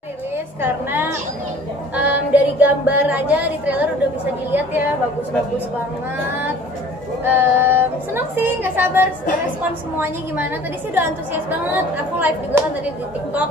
Rilis karena dari gambar aja di trailer udah bisa dilihat ya, bagus-bagus banget. Seneng sih, nggak sabar respon semuanya gimana. Tadi sih udah antusias banget, aku live juga kan tadi di TikTok.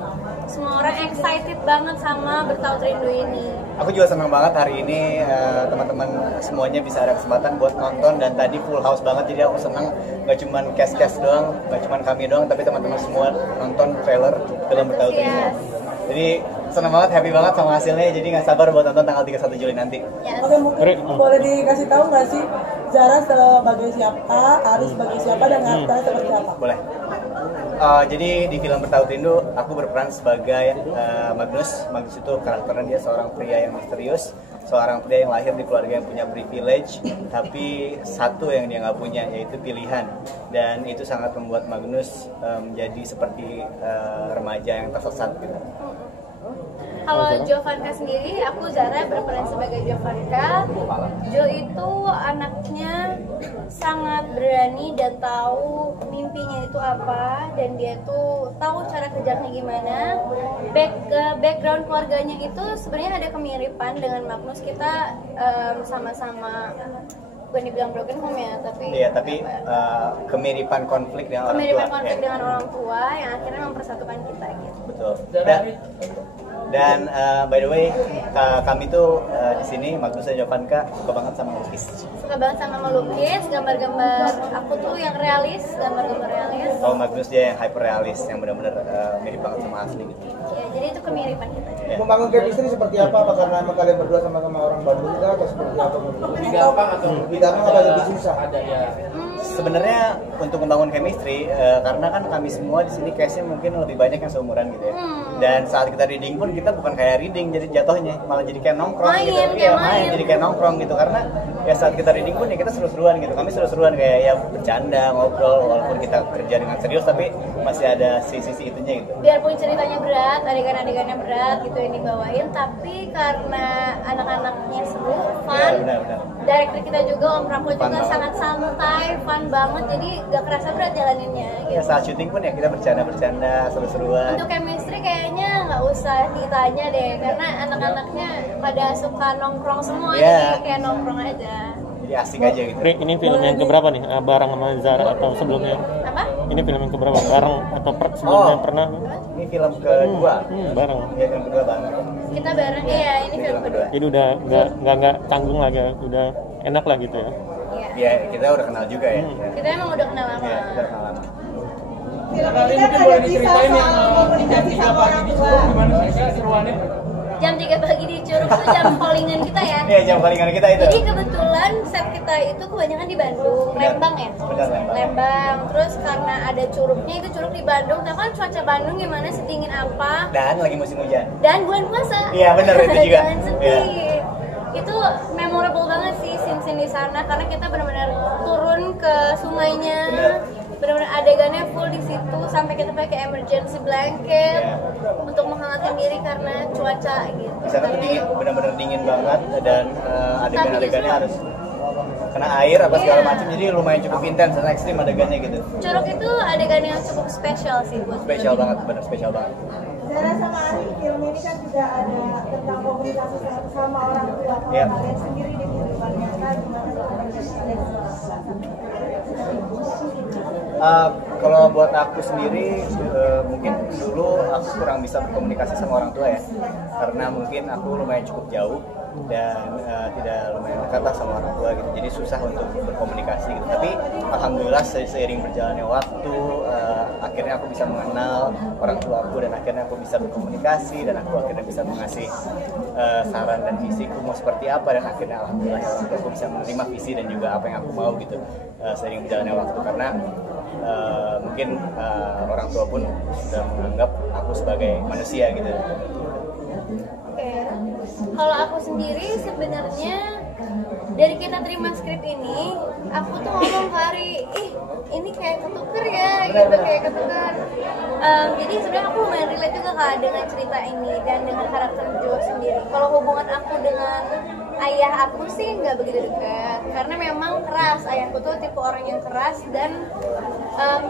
Semua orang excited banget sama Bertaut Rindu ini. Aku juga senang banget hari ini teman-teman semuanya bisa ada kesempatan buat nonton, dan tadi full house banget, jadi aku senang gak cuman cast doang, gak cuman kami doang, tapi teman-teman semua nonton trailer film Bertaut Rindu. Jadi senang banget, happy banget sama hasilnya, jadi nggak sabar buat nonton tanggal 31 Juli nanti. Oke, mungkin boleh dikasih tahu nggak sih Zara sebagai siapa, Ari sebagai siapa, dan karakternya seperti apa? Boleh. Jadi di film Bertaut Rindu aku berperan sebagai Magnus. Magnus itu karakternya dia seorang pria yang misterius, seorang pria yang lahir di keluarga yang punya privilege, tapi satu yang dia nggak punya, yaitu pilihan. Dan itu sangat membuat Magnus menjadi seperti remaja yang tersesat gitu. Kalau Jovanka sendiri, aku Zara berperan sebagai Jovanka. Jo itu anaknya sangat berani dan tahu mimpinya itu apa, dan dia tuh tahu cara kejarnya gimana. Background keluarganya itu sebenarnya ada kemiripan dengan Magnus. Kita sama-sama, bukan dibilang broken home ya, tapi iya, tapi kemiripan konflik dengan dengan orang tua yang akhirnya mempersatukan kita gitu. Betul. Dan by the way, kami tuh di sini Magnus dan Jovanka suka banget sama melukis. Suka banget sama melukis, gambar-gambar aku tuh yang realis, gambar-gambar realis. Kalau Magnus dia yang hyper realis, yang benar-benar mirip banget sama asli gitu. Ya, jadi itu kemiripan kita. Ya. Membangun chemistry seperti apa? Apa karena kalian berdua sama-sama orang Bandung atau seperti apa? Lebih gampang atau lebih gampang apa lebih susah? Ada ya. Sebenarnya untuk membangun chemistry, karena kan kami semua di sini case-nya mungkin lebih banyak yang seumuran gitu ya. Dan saat kita reading pun kita bukan kayak reading, jadi jatuhnya malah jadi kayak nongkrong Main, gitu. kayak Main, jadi kayak nongkrong gitu, karena ya saat kita reading pun ya kita seru-seruan gitu. Kami seru-seruan kayak ya bercanda, ngobrol, walaupun kita kerja dengan serius tapi masih ada sisi itunya gitu. Biarpun ceritanya berat, adegan-adegannya berat gitu yang dibawain, tapi karena anak-anaknya seru, fun. Ya, benar. Director kita juga, Om Pramu juga banget. sangat santai, fun banget, jadi gak kerasa berat jalaninnya gitu. Ya saat syuting pun ya kita bercanda, seru-seruan. Untuk chemistry kayaknya nggak usah ditanya deh, karena anak-anaknya pada suka nongkrong semua, Yeah. jadi kayak nongkrong aja. Jadi asik aja gitu. Ri, ini film yang keberapa nih? Bareng sama Zara atau sebelumnya? Apa? Ini film yang keberapa? Bareng atau sebelumnya pernah? Ini film kedua. Bareng. Ya, film kedua banget. Kita bareng, iya ini film kedua. Jadi udah nggak canggung lagi, udah enak lah gitu ya. Iya. Ya kita udah kenal juga ya. Kita emang udah kenal lama. Ya, kita kenal lama. Film Kali ini kan mungkin ada boleh kisah diceritain yang soal komunikasi jam 3 sama pagi orang di tua. Curug gimana sih seruannya? Jam 3 pagi di Curug itu jam callingan kita ya. Iya, jam palingan kita itu. Jadi kebetulan set kita itu kebanyakan di Bandung, Lembang ya. Benar, Lembang. Lembang. Terus karena ada curugnya, itu curug di Bandung. Tahu kan cuaca Bandung gimana, sedingin apa? Dan lagi musim hujan. Dan bulan puasa. Iya, benar, itu juga. Jangan sedih. Itu memorable banget sih scene-scene di sana, karena kita benar-benar turun ke sungainya. Benar. Benar-benar adegannya full di situ, sampai kita pakai emergency blanket untuk menghangatkan diri karena cuaca gitu. Di sana tuh dingin, benar-benar dingin banget, dan adegan-adegannya harus kena air apa segala macam, jadi lumayan cukup intens dan ekstrim adegannya gitu. Curug itu adegan yang cukup spesial sih buat Spesial banget, benar spesial banget. Zara sama Ari, film ini kan juga ada tentang komunikasi sama orang tua. Iya. Kalian sendiri di kehidupan nyata gimana komunikasi kalian? Kalau buat aku sendiri, mungkin dulu aku kurang bisa berkomunikasi sama orang tua ya, karena mungkin aku lumayan cukup jauh dan tidak lumayan dekat lah sama orang tua gitu, jadi susah untuk berkomunikasi gitu. Tapi alhamdulillah seiring berjalannya waktu, akhirnya aku bisa mengenal orang tua aku, dan akhirnya aku bisa berkomunikasi, dan aku akhirnya bisa mengasih saran dan visiku mau seperti apa, dan akhirnya alhamdulillah orang tua aku bisa menerima visi dan juga apa yang aku mau gitu, seiring berjalannya waktu. Karena mungkin orang tua pun sudah menganggap aku sebagai manusia gitu. Oke. Kalau aku sendiri sebenarnya dari kita terima skrip ini, aku tuh ngomong ke Ari, ini kayak ketuker ya, gitu, kayak ketuker. Jadi sebenarnya aku lumayan relate juga Kak dengan cerita ini dan dengan karakter Jo sendiri. Kalau hubungan aku dengan ayah aku sih nggak begitu dekat, karena memang keras. Ayahku tuh tipe orang yang keras dan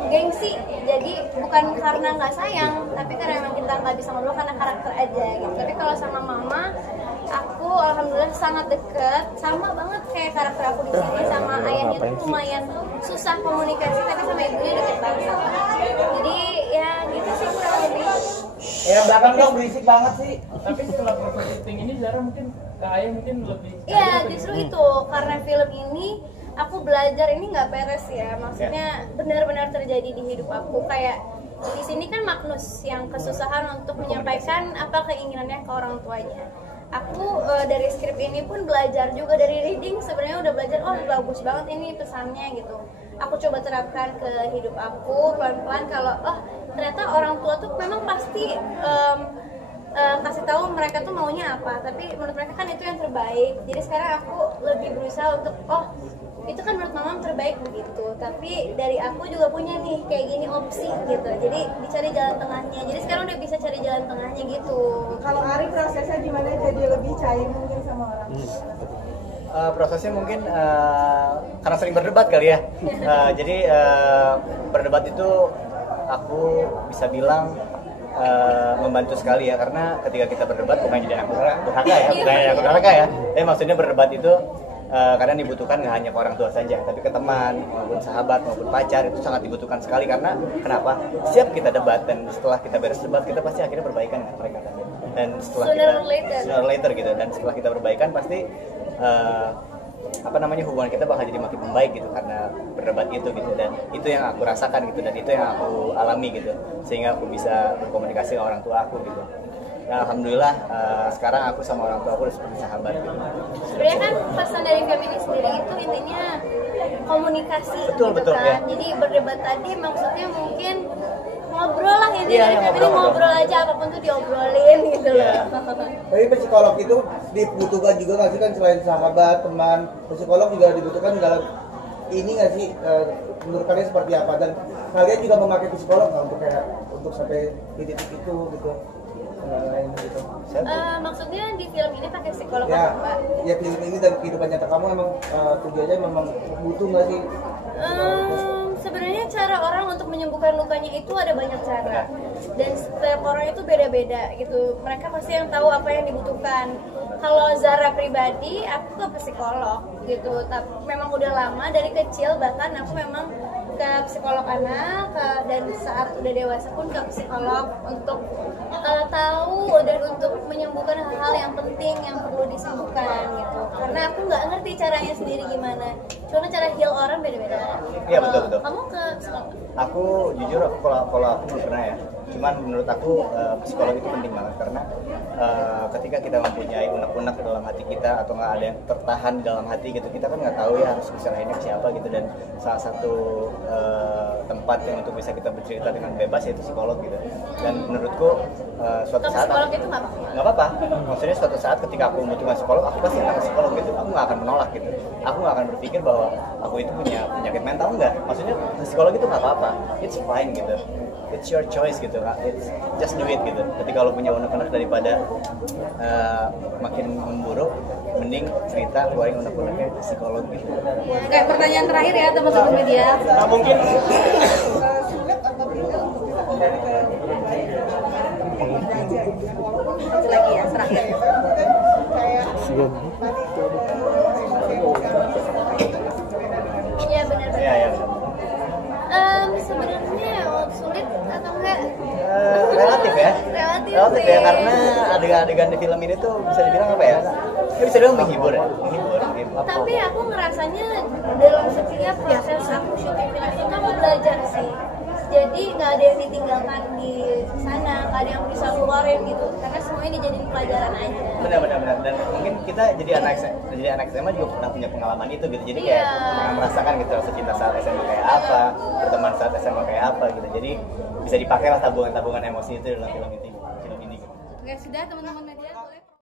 gengsi. Jadi bukan karena nggak sayang, tapi karena emang kita nggak bisa ngobrol karena karakter aja gitu. Tapi kalau sama mama, aku alhamdulillah sangat deket, sama banget kayak karakter aku di sini. Sama ayahnya tuh lumayan susah komunikasi, tapi sama ibunya deket banget. Jadi ya gitu sih kurang lebih. Yang belakang dong berisik banget sih. Tapi setelah proses syuting ini Zara mungkin ke ayah mungkin lebih. Iya justru itu karena film ini aku belajar ini nggak beres ya, maksudnya benar-benar terjadi di hidup aku. Kayak di sini kan Magnus yang kesusahan untuk menyampaikan apa keinginannya ke orang tuanya. Aku dari skrip ini pun belajar juga, dari reading sebenarnya udah belajar, oh bagus banget ini pesannya gitu. Aku coba terapkan ke hidup aku pelan-pelan kalau oh ternyata orang tua tuh memang pasti kasih tahu mereka tuh maunya apa, tapi menurut mereka kan itu yang terbaik. Jadi sekarang aku lebih berusaha untuk oh itu kan menurut mama terbaik begitu, tapi dari aku juga punya nih kayak gini opsi gitu. Jadi dicari jalan tengahnya. Jadi sekarang udah bisa cari jalan tengahnya gitu. Kalau Ari prosesnya gimana jadi lebih cair mungkin sama orang? Prosesnya mungkin karena sering berdebat kali ya. Jadi berdebat itu aku bisa bilang membantu sekali ya, karena ketika kita berdebat bukan jadi anak durhaka ya, bukan jadi anak durhaka ya. Tapi maksudnya berdebat itu kadang dibutuhkan nggak hanya ke orang tua saja, tapi ke teman maupun sahabat maupun pacar, itu sangat dibutuhkan sekali. Karena kenapa? Setiap kita debat dan setelah kita beres debat, kita pasti akhirnya berbaikan dengan mereka. Dan setelah Sooner kita or later gitu, dan setelah kita berbaikan pasti hubungan kita bakal jadi makin membaik gitu karena berdebat itu gitu. Dan itu yang aku rasakan gitu, dan itu yang aku alami gitu, sehingga aku bisa berkomunikasi dengan orang tua aku gitu. Nah, alhamdulillah sekarang aku sama orang tua aku udah seperti sahabat gitu. Sebenarnya kan pesan dari Femini sendiri itu intinya komunikasi Betul, gitu betul, kan. ya. Jadi berdebat tadi maksudnya mungkin ngobrol lah intinya Iya, dari ya, Femini, ngobrol aja apapun tuh diobrolin gitu loh. Tapi psikolog itu dibutuhkan juga nggak sih, kan selain sahabat, teman, psikolog juga dibutuhkan dalam ini nggak sih, menurut kalian seperti apa? Dan kalian juga memakai psikolog nggak untuk sampai di titik itu gitu? Gitu. Maksudnya di film ini pakai psikolog Ya, apa Mbak? ya film ini dan kehidupan nyata kamu emang tujuannya memang butuh nggak sih? Sebenarnya cara orang untuk menyembuhkan lukanya itu ada banyak cara, dan setiap orang itu beda-beda gitu. Mereka pasti yang tahu apa yang dibutuhkan. Kalau Zara pribadi, aku ke psikolog gitu. Tapi memang udah lama dari kecil, bahkan aku memang ke psikolog anak dan saat udah dewasa pun ke psikolog untuk tahu dan untuk menyembuhkan hal-hal yang penting yang perlu disembuhkan gitu. Karena aku nggak ngerti caranya sendiri gimana. Cuma cara heal orang beda-beda. Iya, betul. Kamu ke psikolog? Aku jujur kalau aku belum pernah ya. Cuman menurut aku psikolog itu penting banget karena ketika kita mempunyai unek-unek di dalam hati kita atau nggak ada yang tertahan di dalam hati gitu, kita kan nggak tahu ya harus bisarainnya ke siapa gitu. Dan salah satu tempat yang untuk bisa kita bercerita dengan bebas yaitu psikolog gitu. Dan menurutku suatu Ke saat psikolog itu nggak apa-apa. Maksudnya suatu saat ketika aku membutuhkan psikolog, aku pasti akan ke psikolog gitu. Aku nggak akan menolak gitu. Aku nggak akan berpikir bahwa aku itu punya penyakit mental, enggak. Maksudnya psikolog itu nggak apa-apa, it's fine gitu. It's your choice gitu, it's just do it gitu. Ketika lo punya unek-unek daripada makin memburuk, mending cerita keluarin unek-uneknya ke psikolog gitu. Kayak pertanyaan terakhir ya teman-teman media. Nah, mungkin Satu lagi ya terakhir. Iya benar. Iya, iya. Sebenarnya sulit atau enggak? Relatif ya. Relatif ya, sih. karena adegan-adegan di film ini tuh bisa dibilang apa ya? Ya bisa dibilang menghibur ya. Menghibur. Tapi aku ngerasanya dalam setiap proses aku syuting film itu aku belajar sih. Jadi nggak ada yang ditinggalkan di sana, nggak ada yang bisa keluarin gitu. Karena semuanya dijadiin pelajaran aja. Benar. Dan mungkin kita jadi anak SMA juga pernah punya pengalaman itu gitu. Jadi kayak pernah merasakan gitu rasa cinta saat SMA kayak apa, berteman saat SMA kayak apa gitu. Jadi bisa dipakai lah tabungan emosi itu dalam film ini. Oke, sudah teman-teman.